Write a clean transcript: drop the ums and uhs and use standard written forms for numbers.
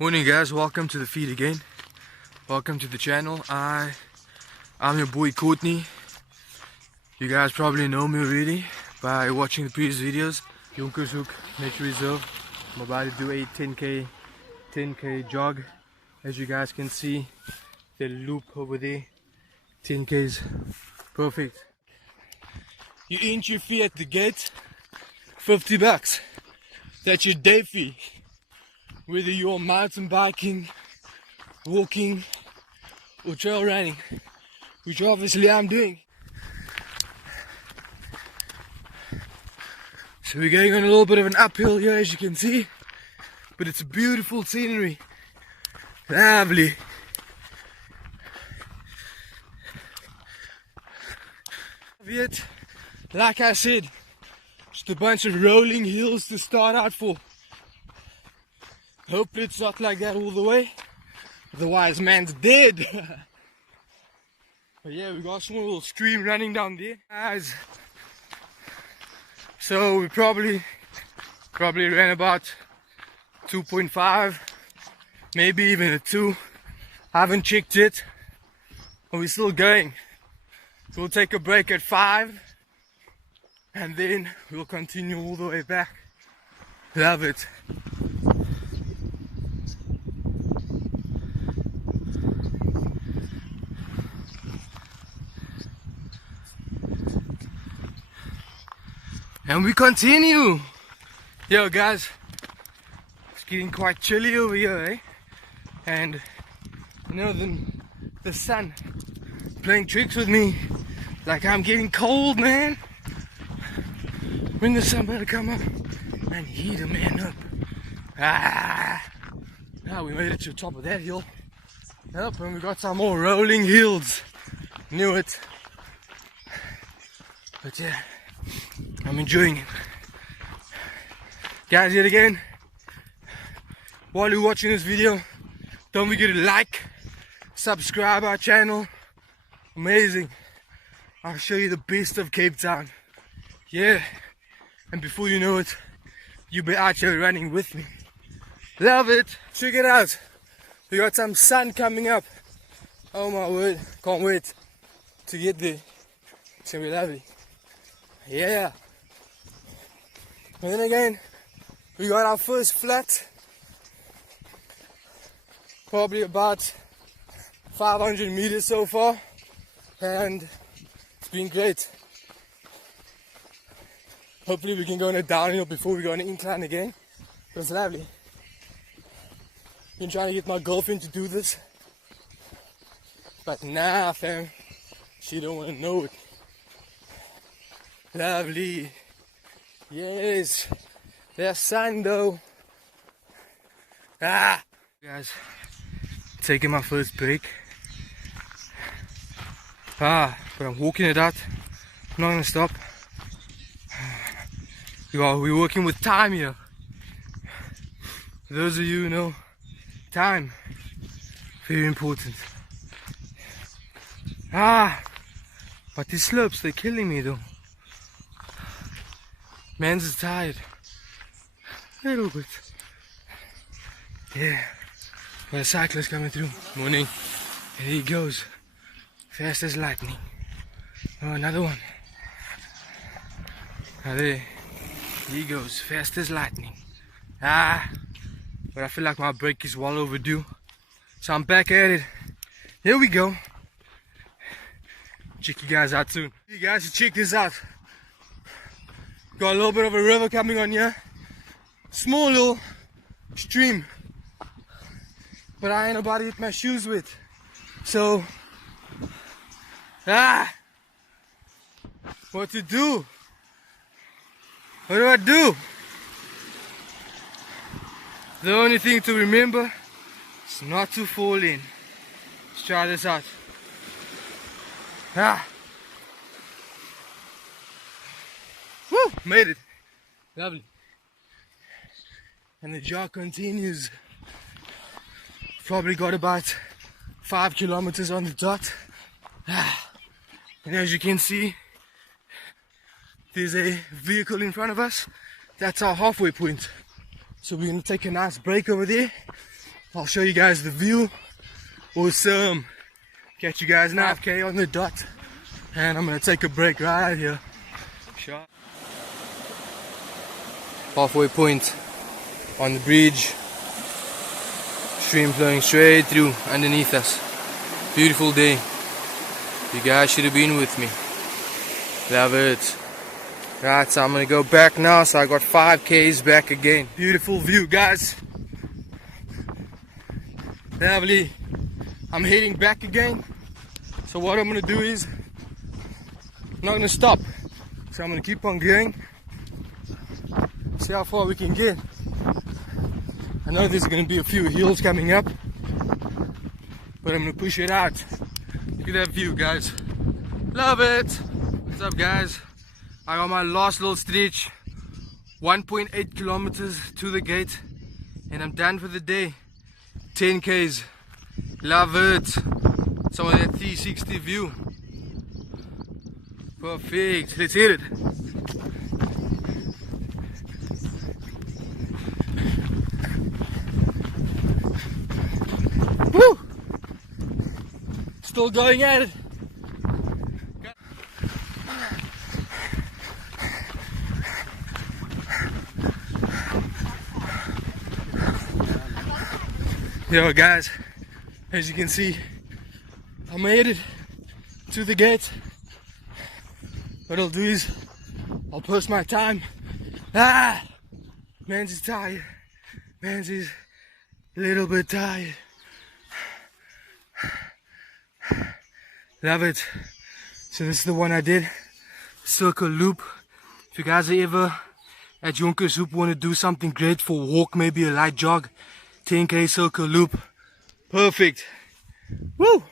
Morning guys, welcome to the feed again. Welcome to the channel. I'm your boy Courtney. You guys probably know me already by watching the previous videos. Jonkershoek Nature Reserve. I'm about to do a 10k jog. As you guys can see, the loop over there. 10k's perfect. You inch your fee at the gate, $50. That's your day fee. Whether you're mountain biking, walking, or trail running, which obviously I'm doing. So we're going on a little bit of an uphill here, as you can see, but it's a beautiful scenery. Lovely. Yet, like I said, just a bunch of rolling hills to start out for. Hopefully it's not like that all the way, otherwise man's dead. But yeah, we got a small little stream running down there, guys. So we probably ran about 2.5, maybe even a 2. I haven't checked it, but we're still going. So we'll take a break at 5, and then we'll continue all the way back. Love it. And we continue. Yo guys, it's getting quite chilly over here, eh? And you know, the sun playing tricks with me, like I'm getting cold, man. When the sun better come up and heat a man up. Now we made it to the top of that hill. Yep, and we got some more rolling hills. Knew it. But yeah, I'm enjoying it. Guys, yet again, while you're watching this video, don't forget to like, subscribe our channel. Amazing. I'll show you the best of Cape Town. Yeah. And before you know it, you'll be out here running with me. Love it. Check it out. We got some sun coming up. Oh my word. Can't wait to get there. It's gonna be lovely. Yeah. And then again, we got our first flat. Probably about 500 meters so far. And it's been great. Hopefully we can go on a downhill before we go on an incline again. But it's lovely. Been trying to get my girlfriend to do this. But nah, fam. She don't want to know it. Lovely. Yes. There's sun though. Guys, taking my first break. But I'm walking it out. I'm not gonna stop. We're working with time here. For those of you who know, time, very important. But these slopes, they're killing me though. Man's is tired. A little bit. Yeah. Got a cyclist coming through. Morning. There he goes. Fast as lightning. Oh, another one. Now there. He goes, fast as lightning. But I feel like my break is well overdue. So I'm back at it. Here we go. Check you guys out soon. You guys, check this out. Got a little bit of a river coming on here. Small little stream. But I ain't about to get my shoes wet. So, what to do? What do I do? The only thing to remember is not to fall in. Let's try this out. Woo! Made it. Lovely. And the jog continues. Probably got about 5 kilometers on the dot. And as you can see, there's a vehicle in front of us. That's our halfway point. So we're going to take a nice break over there I'll show you guys the view. Awesome. Catch you guys now. 5K on the dot. And I'm gonna take a break right here. Shot. Halfway point on the bridge. Stream flowing straight through underneath us. Beautiful day. You guys should have been with me. Love it. Right, so I'm gonna go back now. So I got 5Ks back again. Beautiful view, guys. Lovely. I'm heading back again. So what I'm gonna do is I'm not gonna stop. So I'm gonna keep on going. See how far we can get. I know there's gonna be a few hills coming up, but I'm gonna push it out. Look at that view, guys. Love it. What's up, guys? I got my last little stretch. 1.8 kilometers to the gate, and I'm done for the day. 10Ks. Love it. Some of that 360 view. Perfect. Let's hit it. Woo! Still going at it. Yo guys, as you can see, I made it to the gate. What I'll do is I'll post my time. Man's is tired. Man's is a little bit tired. Love it. So this is the one I did. Circle loop. If you guys are ever at Jonkershoek want to do something great for a walk, maybe a light jog, 10K circle loop. Perfect. Woo!